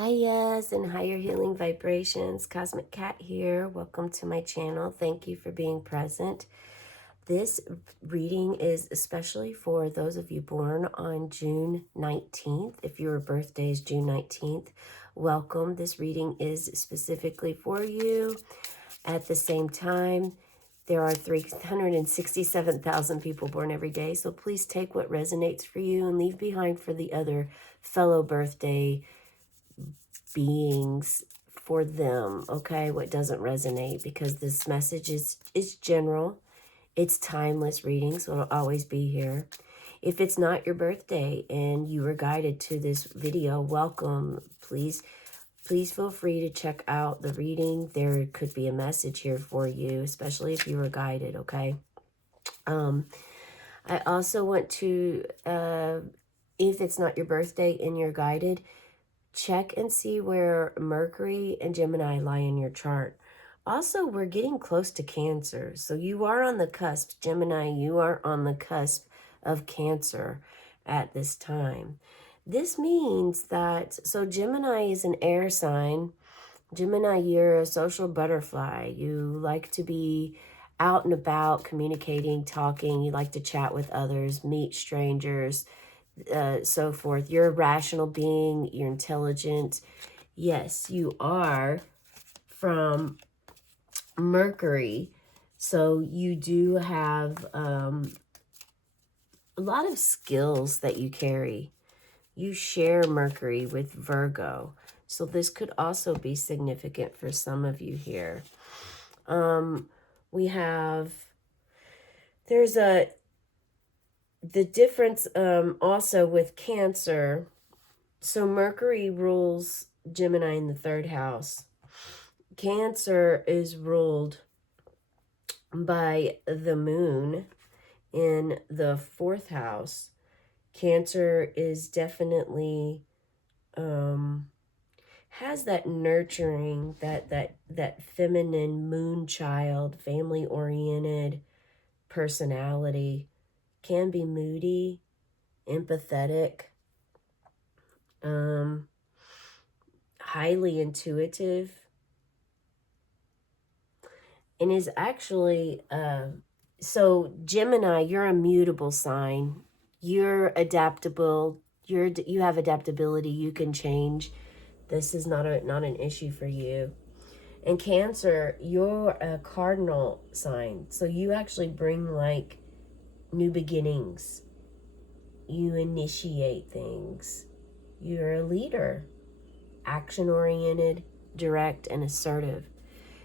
Highas and higher healing vibrations. Cosmic Cat here. Welcome to my channel. Thank you for being present. This reading is especially for those of you born on June 19th. If your birthday is June 19th, welcome. This reading is specifically for you. At the same time, there are 367,000 people born every day, so please take what resonates for you and leave behind for the other fellow birthday beings for them, okay, what doesn't resonate, because this message is general, it's timeless reading, so it'll always be here. If it's not your birthday and you were guided to this video, welcome. Please feel free to check out the reading. There could be a message here for you, especially if you were guided, okay? I also want to, if it's not your birthday and you're guided, check and see where Mercury and Gemini lie in your chart. Also, we're getting close to Cancer. So you are on the cusp, Gemini, you are on the cusp of Cancer at this time. This means that, so Gemini is an air sign. Gemini, you're a social butterfly. You like to be out and about, communicating, talking. You like to chat with others, meet strangers, so forth. You're a rational being. You're intelligent. Yes, you are from Mercury. So you do have a lot of skills that you carry. You share Mercury with Virgo. So this could also be significant for some of you here. We have, there's the difference also with Cancer. So Mercury rules Gemini in the 3rd house. Cancer is ruled by the moon in the 4th house. Cancer is definitely has that nurturing, that feminine moon child, family oriented personality. Can be moody, empathetic, highly intuitive, and is actually, so Gemini, you're a mutable sign. You're adaptable. You have adaptability. You can change. This is not an issue for you. And Cancer, you're a cardinal sign. So you actually bring like new beginnings. You initiate things. You're a leader, action-oriented, direct, and assertive.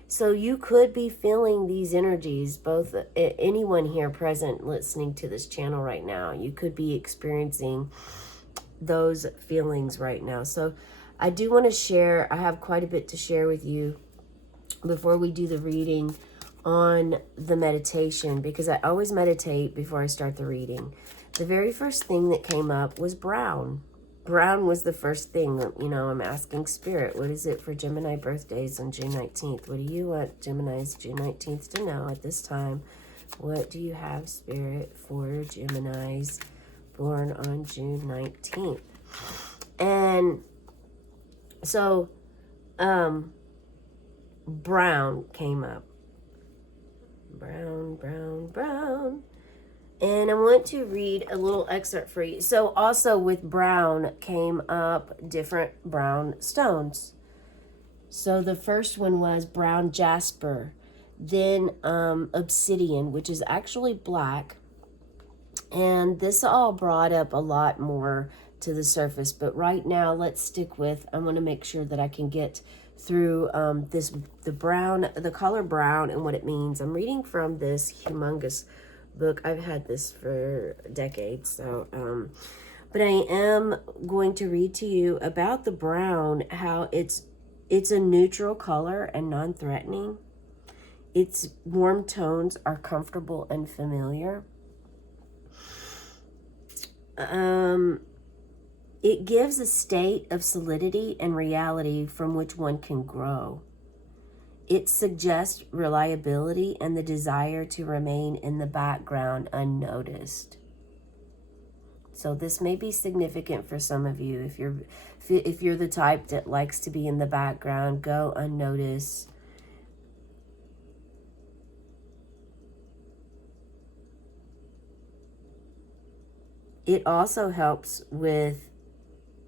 So you could be feeling these energies, both anyone here present listening to this channel right now, you could be experiencing those feelings right now. So I do want to share, I have quite a bit to share with you before we do the reading on the meditation, because I always meditate before I start the reading. The very first thing that came up was brown. Brown was the first thing. You know, I'm asking Spirit, what is it for Gemini birthdays on June 19th? What do you want Gemini's June 19th to know at this time? What do you have, Spirit, for Gemini's born on June 19th? And so, brown came up. Brown, brown, brown. And I want to read a little excerpt for you. So also with brown came up different brown stones. So the first one was brown jasper, then obsidian, which is actually black. And this all brought up a lot more to the surface. But right now, let's stick with, I want to make sure that I can get through the color brown and what it means. I'm reading from this humongous book. I've had this for decades, so but I am going to read to you about the brown, how it's a neutral color and non-threatening. Its warm tones are comfortable and familiar. It gives a state of solidity and reality from which one can grow. It suggests reliability and the desire to remain in the background unnoticed. So this may be significant for some of you. If you're the type that likes to be in the background, go unnoticed. It also helps with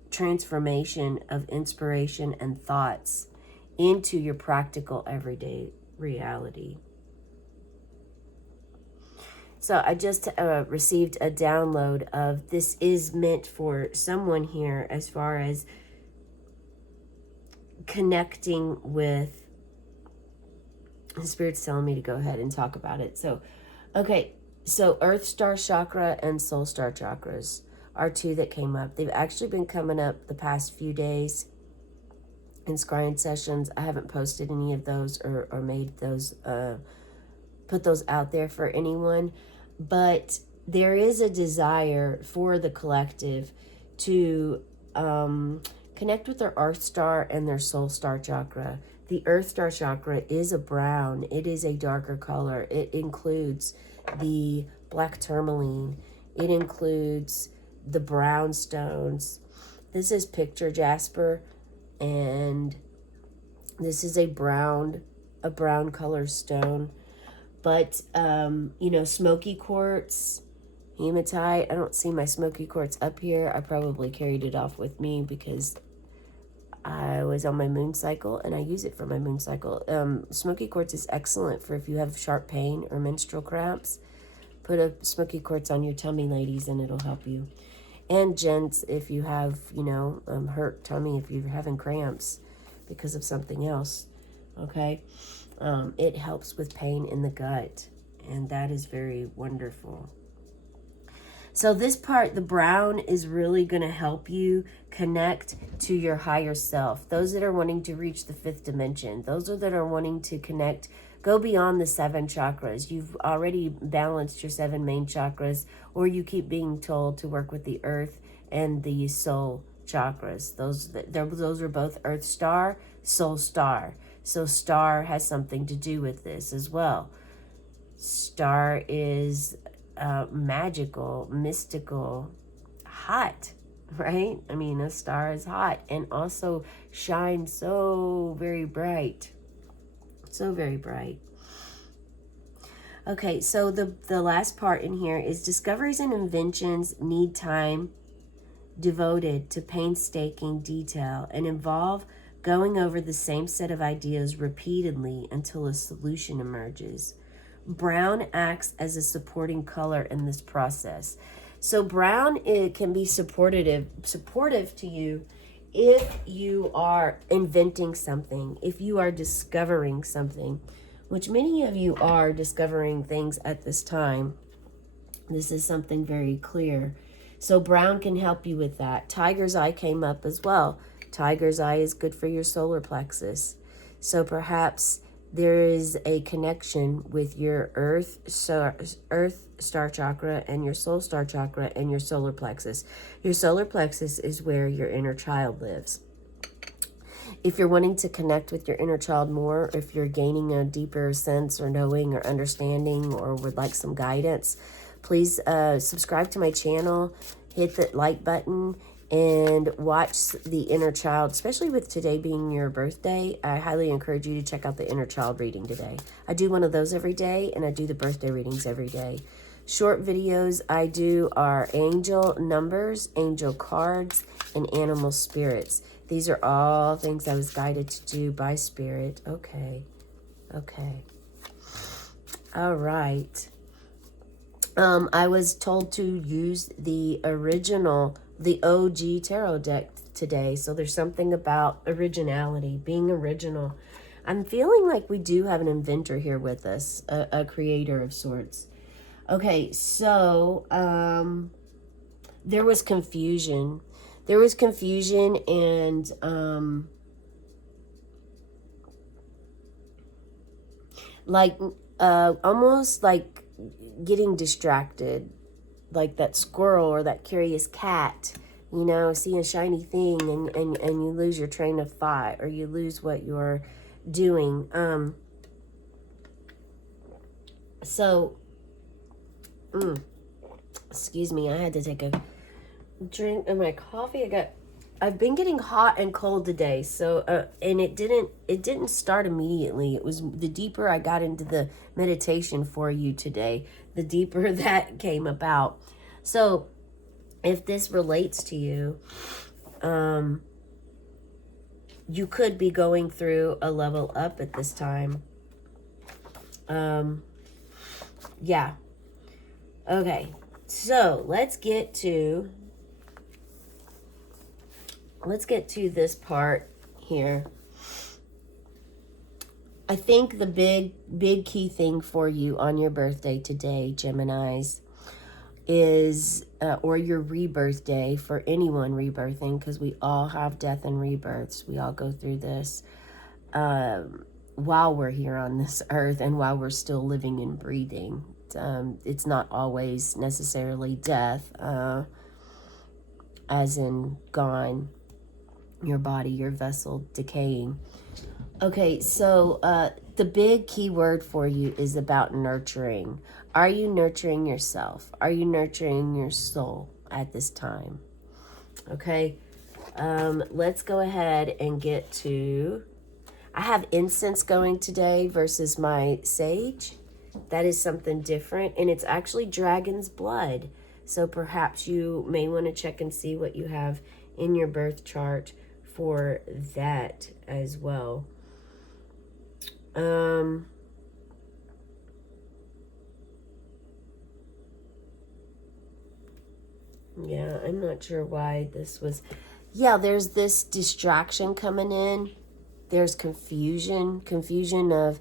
transformation of inspiration and thoughts into your practical everyday reality. So I just received a download of this is meant for someone here as far as connecting with the Spirit's telling me to go ahead and talk about it. So, okay. So Earth Star Chakra and Soul Star Chakras are two that came up. They've actually been coming up the past few days in scrying sessions. I haven't posted any of those or made those, put those out there for anyone. But there is a desire for the collective to connect with their Earth Star and their Soul Star Chakra. The Earth Star Chakra is a brown. It is a darker color. It includes the black tourmaline. It includes the brown stones. This is picture jasper, and this is a brown color stone. But you know, smoky quartz, hematite. I don't see my smoky quartz up here. I probably carried it off with me because I was on my moon cycle and I use it for my moon cycle. Smoky quartz is excellent for if you have sharp pain or menstrual cramps. Put a smoky quartz on your tummy, ladies, and it'll help you. And gents, if you have, you know, hurt tummy, if you're having cramps because of something else, okay? It helps with pain in the gut, and that is very wonderful. So this part, the brown, is really going to help you connect to your higher self. Those that are wanting to reach the 5th dimension, those that are wanting to connect, go beyond the 7 chakras. You've already balanced your 7 main chakras, or you keep being told to work with the earth and the soul chakras. Those are both Earth Star, Soul Star. So star has something to do with this as well. Star is magical, mystical, hot, right? I mean, a star is hot and also shines so very bright. So very bright. Okay, so the last part in here is discoveries and inventions need time devoted to painstaking detail and involve going over the same set of ideas repeatedly until a solution emerges. Brown acts as a supporting color in this process. So brown, it can be supportive to you if you are inventing something, if you are discovering something, which many of you are discovering things at this time. This is something very clear. So brown can help you with that. Tiger's eye came up as well. Tiger's eye is good for your solar plexus. So perhaps there is a connection with your Earth Star Chakra and your Soul Star Chakra and your solar plexus. Your solar plexus is where your inner child lives. If you're wanting to connect with your inner child more, if you're gaining a deeper sense or knowing or understanding or would like some guidance, please subscribe to my channel, hit the like button, and watch the inner child, especially with today being your birthday. I highly encourage you to check out the inner child reading today. I do one of those every day, and I do the birthday readings every day. Short videos I do are angel numbers, angel cards, and animal spirits. These are all things I was guided to do by Spirit. Okay. All right. I was told to use the OG tarot deck today. So there's something about originality, being original. I'm feeling like we do have an inventor here with us, a creator of sorts. Okay, so there was confusion. There was confusion and almost like getting distracted, like that squirrel or that curious cat, you know, see a shiny thing and you lose your train of thought, or you lose what you're doing. Excuse me, I had to take a drink my coffee. I've been getting hot and cold today, so and it didn't start immediately. It was the deeper I got into the meditation for you today, the deeper that came about. So if this relates to you, you could be going through a level up at this time. Yeah. Okay. So let's get to this part here. I think the big key thing for you on your birthday today, Geminis, is or your rebirth day for anyone rebirthing, because we all have death and rebirths. We all go through this while we're here on this earth and while we're still living and breathing. It's not always necessarily death, as in gone, your body, your vessel decaying. Okay, so the big key word for you is about nurturing. Are you nurturing yourself? Are you nurturing your soul at this time? Okay, let's go ahead and get to... I have incense going today versus my sage. That is something different, and it's actually dragon's blood. So perhaps you may want to check and see what you have in your birth chart for that as well. Yeah, I'm not sure why this was... Yeah, there's this distraction coming in. There's confusion of,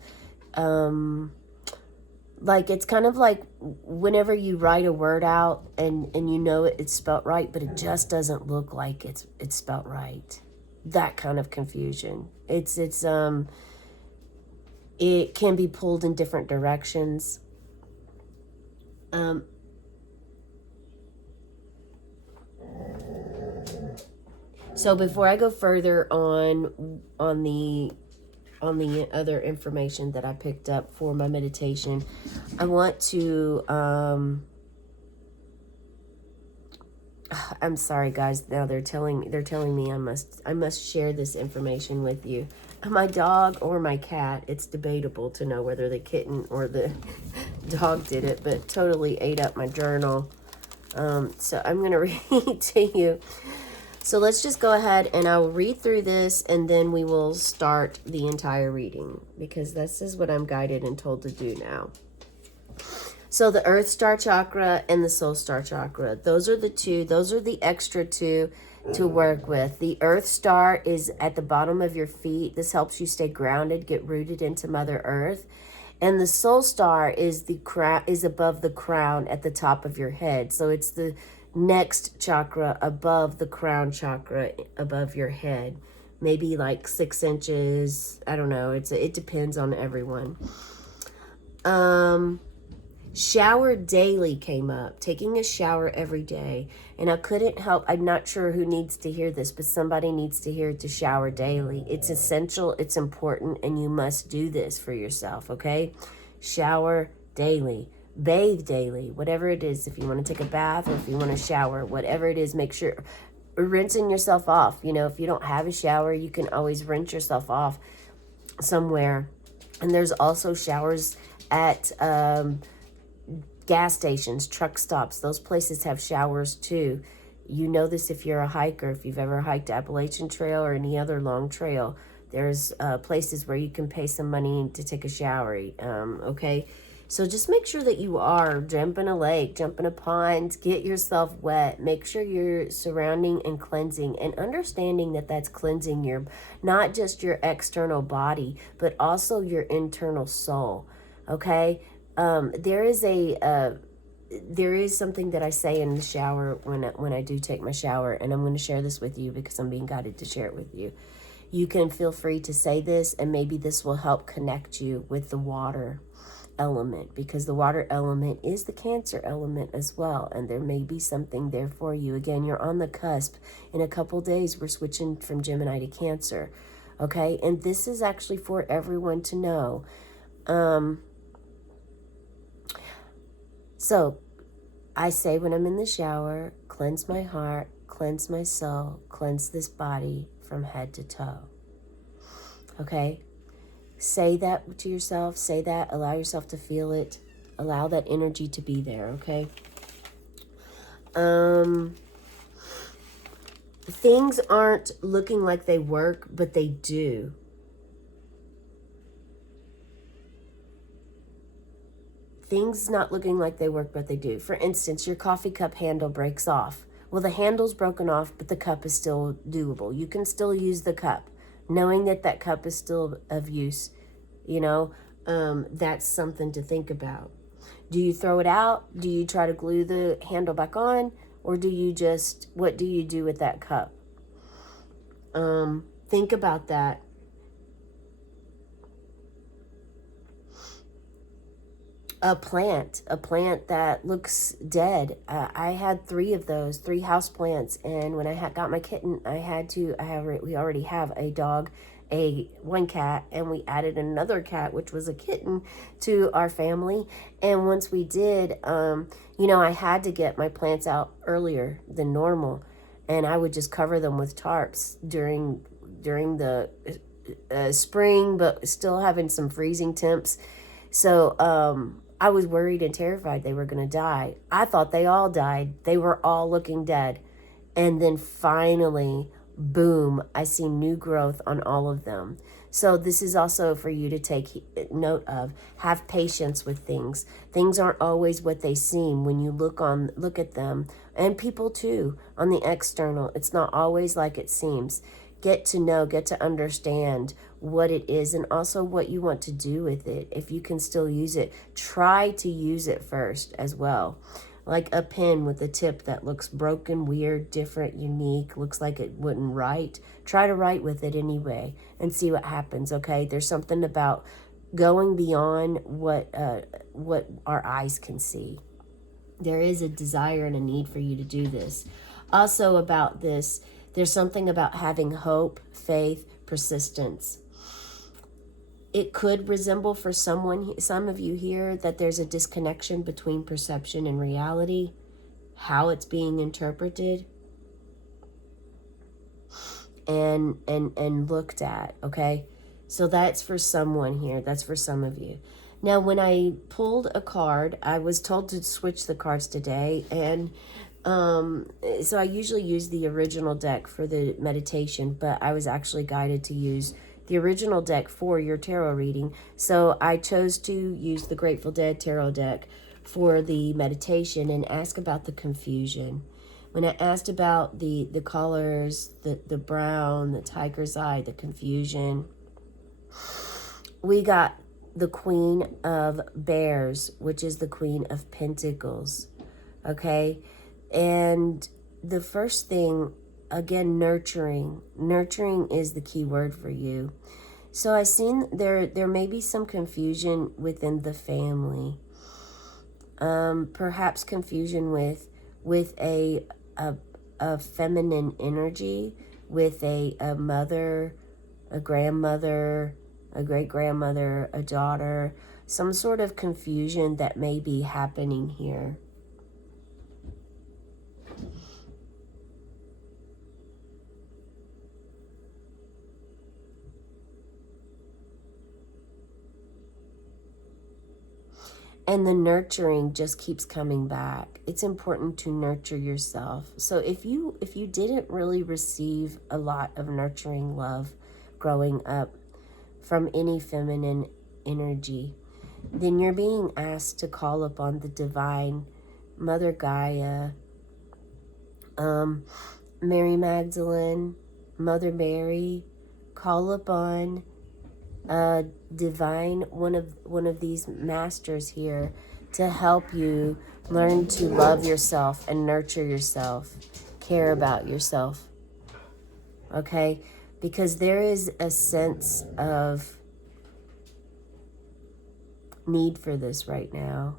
like, it's kind of like whenever you write a word out and you know it's spelt right, but it just doesn't look like it's spelt right. That kind of confusion. It can be pulled in different directions. So before I go further on the other information that I picked up for my meditation, I want to I'm sorry guys, now they're telling me I must share this information with you. My dog or my cat, it's debatable to know whether the kitten or the dog did it, but totally ate up my journal. So I'm going to read to you. So let's just go ahead and I'll read through this and then we will start the entire reading, because this is what I'm guided and told to do now. So the Earth Star Chakra and the Soul Star Chakra, those are the extra two to work with. The Earth Star is at the bottom of your feet. This helps you stay grounded, get rooted into Mother Earth. And the Soul Star is above the crown at the top of your head. So it's the next chakra above the crown chakra above your head. Maybe like 6 inches. I don't know. It depends on everyone. Shower daily came up. Taking a shower every day. And I couldn't help, I'm not sure who needs to hear this, but somebody needs to hear to shower daily. It's essential, it's important, and you must do this for yourself, okay? Shower daily. Bathe daily. Whatever it is, if you want to take a bath or if you want to shower, whatever it is, make sure, rinsing yourself off. You know, if you don't have a shower, you can always rinse yourself off somewhere. And there's also showers at gas stations, truck stops. Those places have showers too. You know this if you're a hiker, if you've ever hiked Appalachian Trail or any other long trail. There's places where you can pay some money to take a shower, okay? So just make sure that you are jumping a lake, jumping a pond, get yourself wet. Make sure you're surrounding and cleansing and understanding that that's cleansing your, not just your external body, but also your internal soul, okay? There is something that I say in the shower when I do take my shower, and I'm going to share this with you because I'm being guided to share it with you. You can feel free to say this, and maybe this will help connect you with the water element, because the water element is the Cancer element as well, and there may be something there for you. Again, you're on the cusp. In a couple days, we're switching from Gemini to Cancer, okay? And this is actually for everyone to know. So I say when I'm in the shower, cleanse my heart, cleanse my soul, cleanse this body from head to toe. Okay? Say that to yourself. Say that. Allow yourself to feel it. Allow that energy to be there, okay? Things aren't looking like they work, but they do. Things not looking like they work, but they do. For instance, your coffee cup handle breaks off. Well, the handle's broken off, but the cup is still doable. You can still use the cup, knowing that that cup is still of use. You know, that's something to think about. Do you throw it out? Do you try to glue the handle back on? Or do you just, what do you do with that cup? Think about that. A plant that looks dead. I had 3 of those, 3 house plants, and when I got my kitten, we already have a dog, one cat, and we added another cat, which was a kitten, to our family. And once we did, I had to get my plants out earlier than normal, and I would just cover them with tarps during the spring, but still having some freezing temps. So I was worried and terrified they were going to die. I thought they all died. They were all looking dead. And then finally, boom, I see new growth on all of them. So this is also for you to take note of. Have patience with things. Things aren't always what they seem when you look at them. And people too, on the external. It's not always like it seems. Get to know, get to understand what it is and also what you want to do with it. If you can still use it, try to use it first as well. Like a pen with a tip that looks broken, weird, different, unique, looks like it wouldn't write. Try to write with it anyway and see what happens, okay? There's something about going beyond what our eyes can see. There is a desire and a need for you to do this. Also about this, there's something about having hope, faith, persistence. It could resemble for some of you here, that there's a disconnection between perception and reality, how it's being interpreted and looked at, okay? So that's for someone here. That's for some of you. Now, when I pulled a card, I was told to switch the cards today, and so I usually use the original deck for the meditation, but I was actually guided to use the original deck for your tarot reading. So I chose to use the Grateful Dead tarot deck for the meditation and ask about the confusion. When I asked about the colors, the brown, the tiger's eye, the confusion, we got the Queen of Bears, which is the Queen of Pentacles, okay? And the first thing, again, nurturing. Nurturing is the key word for you. So I've seen there may be some confusion within the family. Perhaps confusion with a feminine energy, with a mother, a grandmother, a great-grandmother, a daughter, some sort of confusion that may be happening here. And the nurturing just keeps coming back. It's important to nurture yourself. So if you didn't really receive a lot of nurturing love growing up from any feminine energy, then you're being asked to call upon the divine, Mother Gaia, Mary Magdalene, Mother Mary. Call upon divine, one of these masters here, to help you learn to love yourself and nurture yourself, care about yourself, okay? Because there is a sense of need for this right now.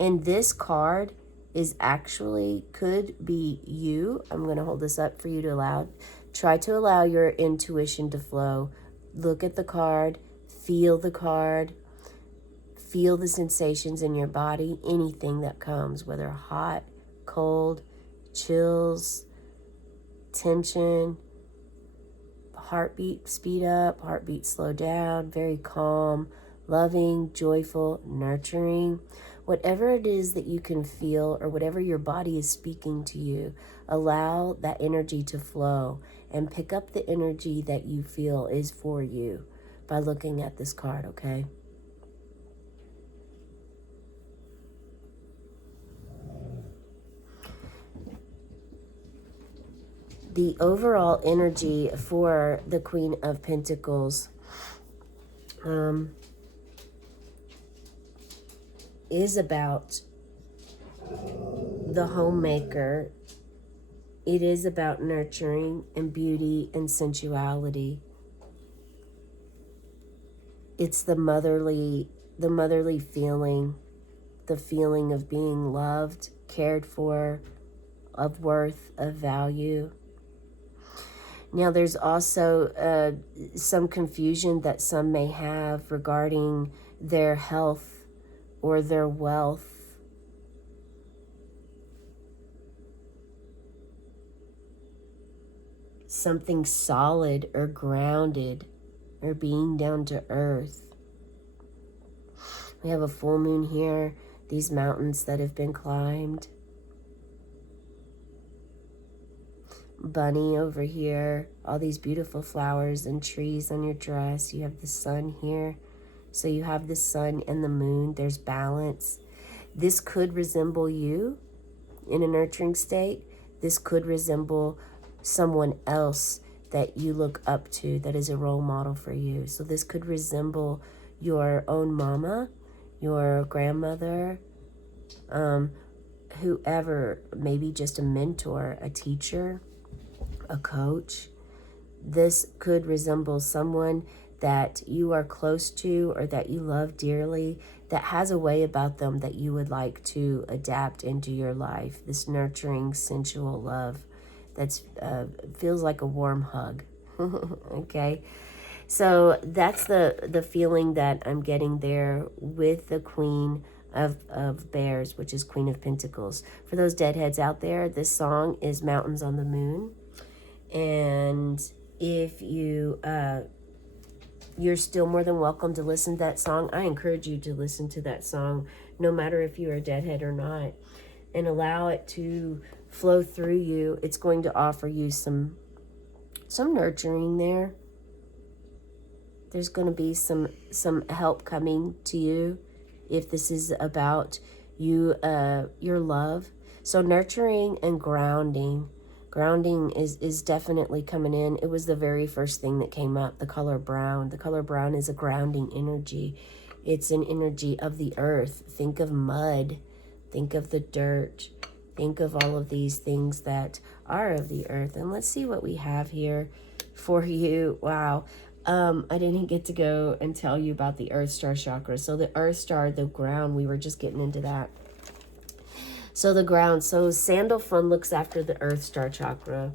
And this card is actually, could be you. I'm going to hold this up for you to try to allow your intuition to flow. Look at the card, feel the card, feel the sensations in your body, anything that comes, whether hot, cold, chills, tension, heartbeat speed up, heartbeat slow down, very calm, loving, joyful, nurturing. Whatever it is that you can feel or whatever your body is speaking to you, allow that energy to flow and pick up the energy that you feel is for you by looking at this card, okay? The overall energy for the Queen of Pentacles is about the homemaker. It is about nurturing and beauty and sensuality. It's the motherly feeling, the feeling of being loved, cared for, of worth, of value. Now, there's also some confusion that some may have regarding their health or their wealth. Something solid or grounded or being down to earth. We have a full moon here, these mountains that have been climbed. Bunny over here, all these beautiful flowers and trees on your dress. You have the sun here. So you have the sun and the moon. There's balance. This could resemble you in a nurturing state. This could resemble someone else that you look up to that is a role model for you. So this could resemble your own mama, your grandmother, whoever, maybe just a mentor, a teacher, a coach. This could resemble someone that you are close to or that you love dearly, that has a way about them that you would like to adapt into your life. This nurturing, sensual love that feels like a warm hug. Okay, so that's the feeling that I'm getting there with the Queen of Bears, which is Queen of Pentacles. For those deadheads out there, this song is Mountains on the Moon. And if you're still more than welcome to listen to that song. I encourage you to listen to that song, no matter if you're a deadhead or not, and allow it to flow through you. It's going to offer you some nurturing there. There's going to be some help coming to you if this is about you, your love. So nurturing and grounding. Grounding is definitely coming in. It was the very first thing that came up, the color brown. The color brown is a grounding energy. It's an energy of the earth. Think of mud. Think of the dirt. Think of all of these things that are of the earth. And let's see what we have here for you. Wow. I didn't get to go and tell you about the Earth Star chakra. So the Earth Star, the ground, we were just getting into that. So the ground, so Sandalphon looks after the Earth Star chakra,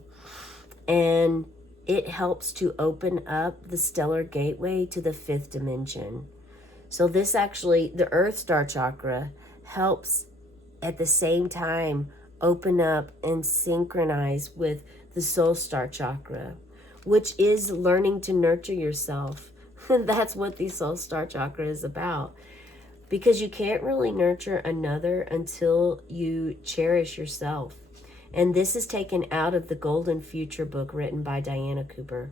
and it helps to open up the stellar gateway to the 5th dimension. So this actually, the Earth Star chakra helps at the same time open up and synchronize with the Soul Star chakra, which is learning to nurture yourself. That's what the Soul Star chakra is about. Because you can't really nurture another until you cherish yourself. And this is taken out of the Golden Future book written by Diana Cooper.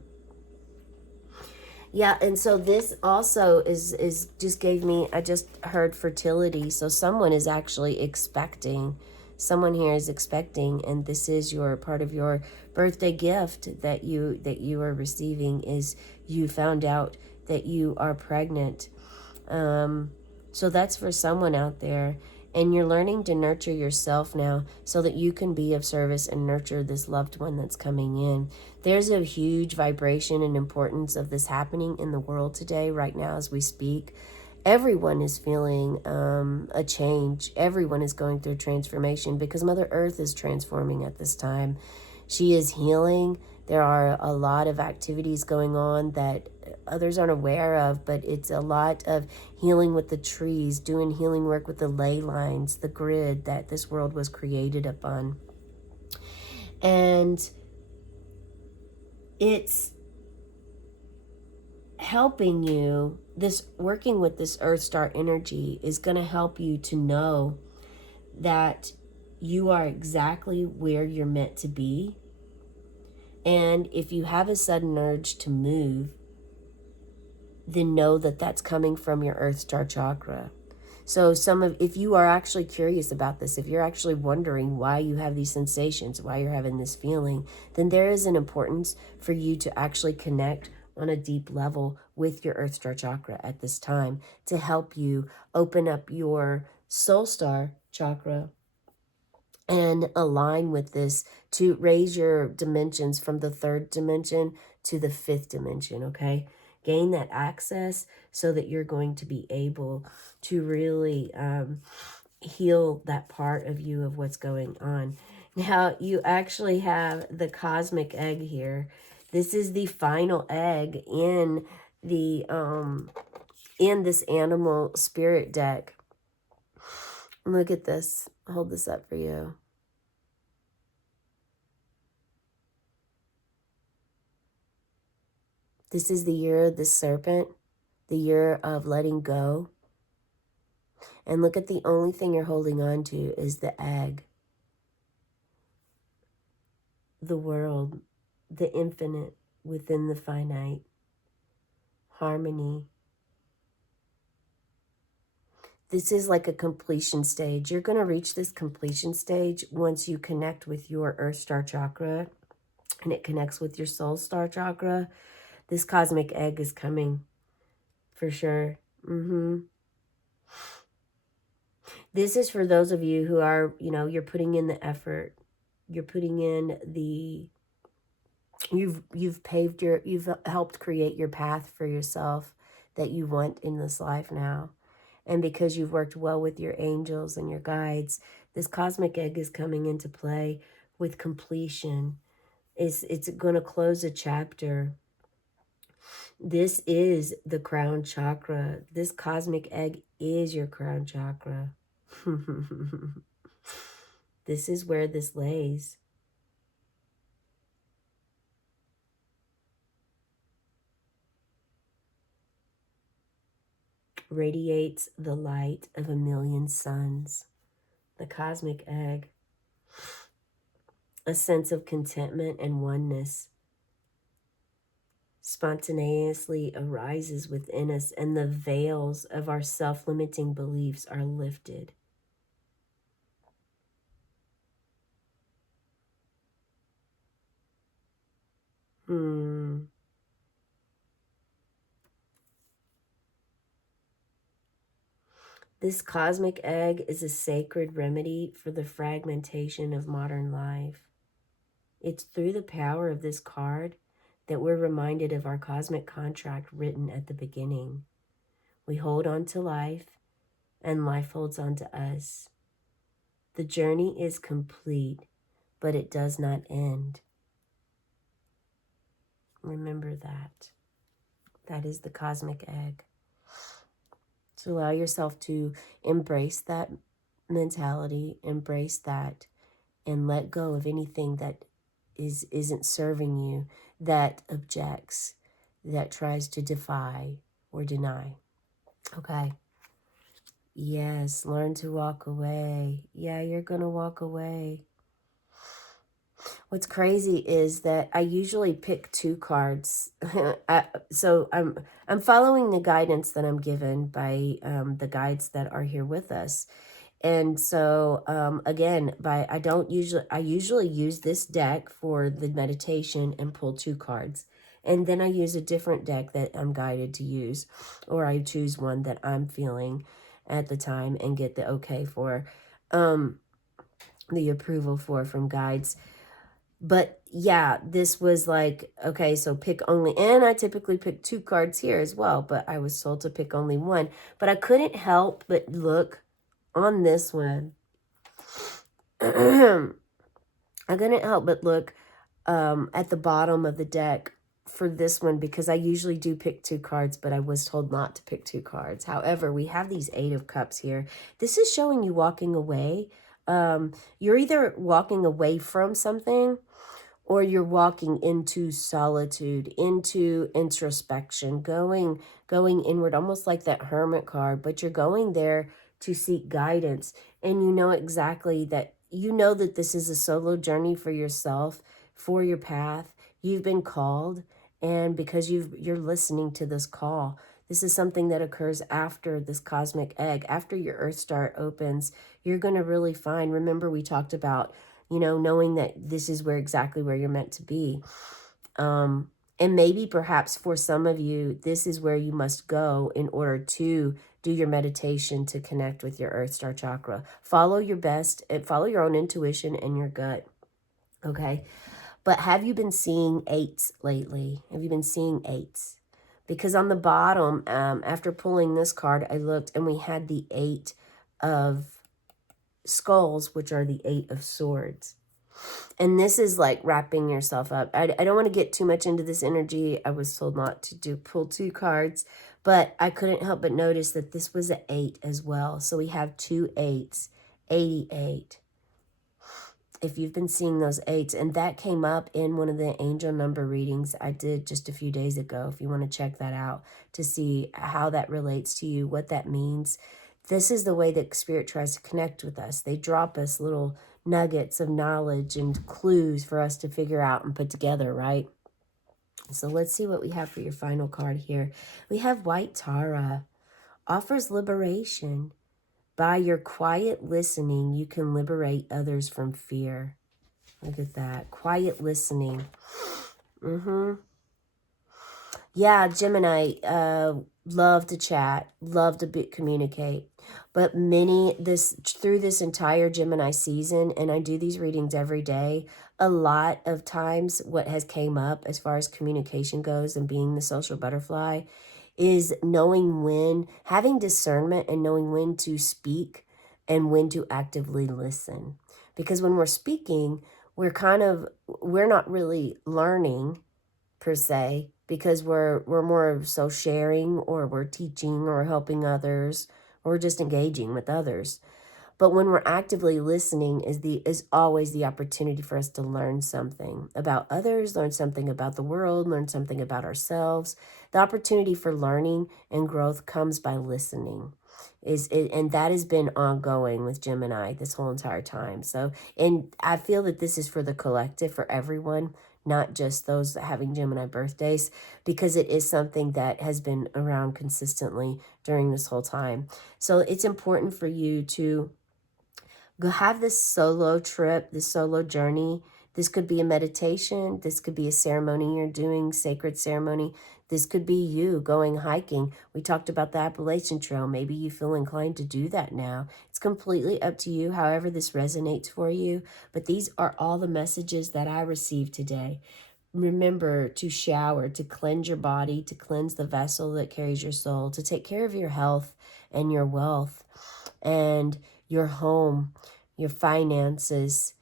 Yeah, and so this also is just gave me, I just heard fertility. So someone is actually expecting. Someone here is expecting, and this is your part of your birthday gift that you are receiving, is you found out that you are pregnant. So that's for someone out there, and you're learning to nurture yourself now so that you can be of service and nurture this loved one that's coming in. There's a huge vibration and importance of this happening in the world today, right now as we speak. Everyone is feeling a change. Everyone is going through transformation because Mother Earth is transforming at this time. She is healing. There are a lot of activities going on that others aren't aware of, but it's a lot of healing with the trees, doing healing work with the ley lines, the grid that this world was created upon. And it's helping you, this working with this Earth Star energy is going to help you to know that you are exactly where you're meant to be. And if you have a sudden urge to move, then know that that's coming from your Earth Star chakra. So if you are actually curious about this, if you're actually wondering why you have these sensations, why you're having this feeling, then there is an importance for you to actually connect on a deep level with your Earth Star chakra at this time to help you open up your Soul Star chakra and align with this to raise your dimensions from the third dimension to the fifth dimension, okay? Gain that access so that you're going to be able to really heal that part of you of what's going on. Now, you actually have the cosmic egg here. This is the final egg in the in this animal spirit deck. Look at this. I'll hold this up for you. This is the year of the serpent, the year of letting go. And look at the only thing you're holding on to is the egg, the world, the infinite within the finite, harmony. This is like a completion stage. You're going to reach this completion stage once you connect with your Earth Star chakra and it connects with your Soul Star chakra. This cosmic egg is coming for sure. This is for those of you who are, you're putting in the effort. You're putting in the, you've helped create your path for yourself that you want in this life now. And because you've worked well with your angels and your guides, this cosmic egg is coming into play with completion. It's going to close a chapter. This is the crown chakra. This cosmic egg is your crown chakra. This is where this lays. Radiates the light of a million suns. The cosmic egg. A sense of contentment and oneness spontaneously arises within us, and the veils of our self-limiting beliefs are lifted. This cosmic egg is a sacred remedy for the fragmentation of modern life. It's through the power of this card that we're reminded of our cosmic contract written at the beginning. We hold on to life, and life holds on to us. The journey is complete, but it does not end. Remember that. That is the cosmic egg. So allow yourself to embrace that mentality, embrace that, and let go of anything that isn't serving you, that objects, that tries to defy or deny. Okay. Yes, learn to walk away. Yeah, you're going to walk away. What's crazy is that I usually pick 2 cards. So I'm following the guidance that I'm given by the guides that are here with us. And so, again, I usually use this deck for the meditation and pull 2 cards. And then I use a different deck that I'm guided to use, or I choose one that I'm feeling at the time and get the okay for, the approval for from guides. But yeah, this was like, okay, so pick only, and I typically pick 2 cards here as well, but I was told to pick only 1. But I couldn't help but look on this one. I couldn't help but look at the bottom of the deck for this one, because I usually do pick 2 cards, but I was told not to pick 2 cards. However, we have these 8 of Cups here. This is showing you walking away. You're either walking away from something, or you're walking into solitude, into introspection, going inward, almost like that hermit card, but you're going there to seek guidance. And you know exactly that, you know that this is a solo journey for yourself, for your path. You've been called, and because you're listening to this call. This is something that occurs after this cosmic egg, after your earth star opens. You're going to really find, remember we talked about, knowing that this is exactly where you're meant to be. And maybe perhaps for some of you, this is where you must go in order to do your meditation to connect with your earth star chakra. Follow your best, follow your own intuition and your gut. Okay. But have you been seeing eights lately? Have you been seeing eights? Because on the bottom, after pulling this card, I looked and we had the 8 of skulls, which are the 8 of swords. And this is like wrapping yourself up. I don't want to get too much into this energy. I was told not to pull 2 cards, but I couldn't help but notice that this was an 8 as well. So we have 2 8s, 88. If you've been seeing those 8s, and that came up in one of the angel number readings I did just a few days ago, if you want to check that out to see how that relates to you, what that means. This is the way that Spirit tries to connect with us. They drop us little nuggets of knowledge and clues for us to figure out and put together, right? So let's see what we have for your final card here. We have White Tara. Offers liberation. By your quiet listening, you can liberate others from fear. Look at that. Quiet listening. Yeah, Gemini, love to chat, love to communicate. But through this entire Gemini season, and I do these readings every day, a lot of times what has came up as far as communication goes and being the social butterfly is having discernment and knowing when to speak and when to actively listen. Because when we're speaking, we're not really learning per se, because we're more so sharing, or we're teaching or helping others, or just engaging with others. But when we're actively listening is always the opportunity for us to learn something about others, learn something about the world, learn something about ourselves. The opportunity for learning and growth comes by listening. And that has been ongoing with Gemini this whole entire time. So, and I feel that this is for the collective, for everyone, not just those having Gemini birthdays, because it is something that has been around consistently during this whole time. So it's important for you to go have this solo trip, this solo journey. This could be a meditation. This could be a ceremony you're doing, sacred ceremony. This could be you going hiking. We talked about the Appalachian Trail. Maybe you feel inclined to do that now. It's completely up to you, however this resonates for you. But these are all the messages that I received today. Remember to shower, to cleanse your body, to cleanse the vessel that carries your soul, to take care of your health and your wealth and your home, your finances.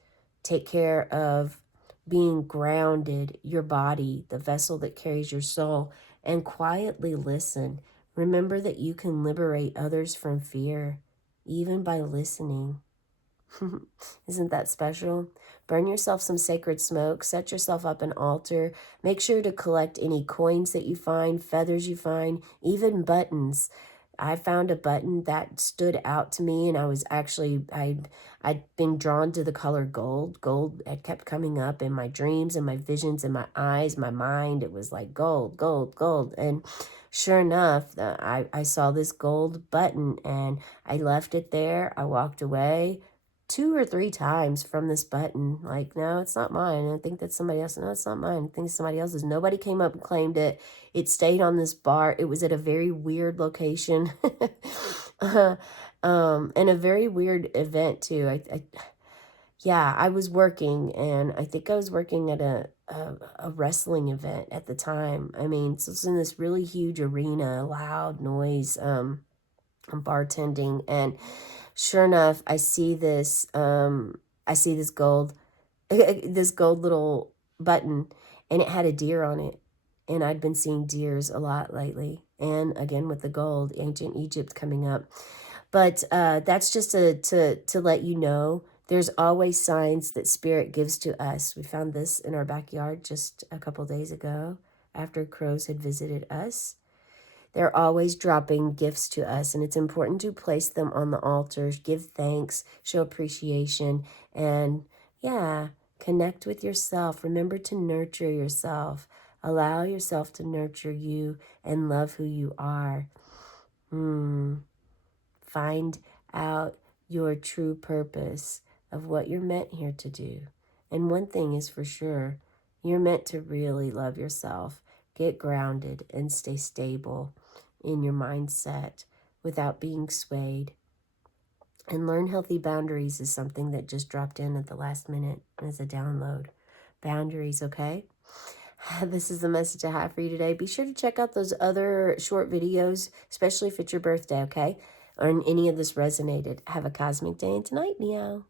Take care of being grounded, your body, the vessel that carries your soul, and quietly listen. Remember that you can liberate others from fear, even by listening. Isn't that special? Burn yourself some sacred smoke, set yourself up an altar, make sure to collect any coins that you find, feathers you find, even buttons. I found a button that stood out to me, and I'd been drawn to the color gold. Gold had kept coming up in my dreams and my visions, in my eyes, my mind. It was like gold, gold, gold. And sure enough, I saw this gold button, and I left it there. I walked away 2 or 3 times from this button. Like, no, it's not mine. I think that's somebody else. No, it's not mine. I think it's somebody else's. Nobody came up and claimed it. It stayed on this bar. It was at a very weird location. And a very weird event too. Yeah, I was working, and I think I was working at a wrestling event at the time. I mean, so it's in this really huge arena, loud noise, I'm bartending, and sure enough, I see this gold, this gold little button, and it had a deer on it. And I'd been seeing deers a lot lately. And again, with the gold, ancient Egypt coming up. But that's just to let you know There's always signs that Spirit gives to us. We found this in our backyard just a couple days ago after crows had visited us. They're always dropping gifts to us, and it's important to place them on the altars, give thanks, show appreciation, and yeah, connect with yourself. Remember to nurture yourself. Allow yourself to nurture you and love who you are. Find out your true purpose of what you're meant here to do. And one thing is for sure, you're meant to really love yourself, get grounded, and stay stable in your mindset without being swayed. And learn healthy boundaries is something that just dropped in at the last minute as a download. Boundaries, okay? This is the message I have for you today. Be sure to check out those other short videos, especially if it's your birthday, okay? Or any of this resonated. Have a cosmic day and tonight, Neo.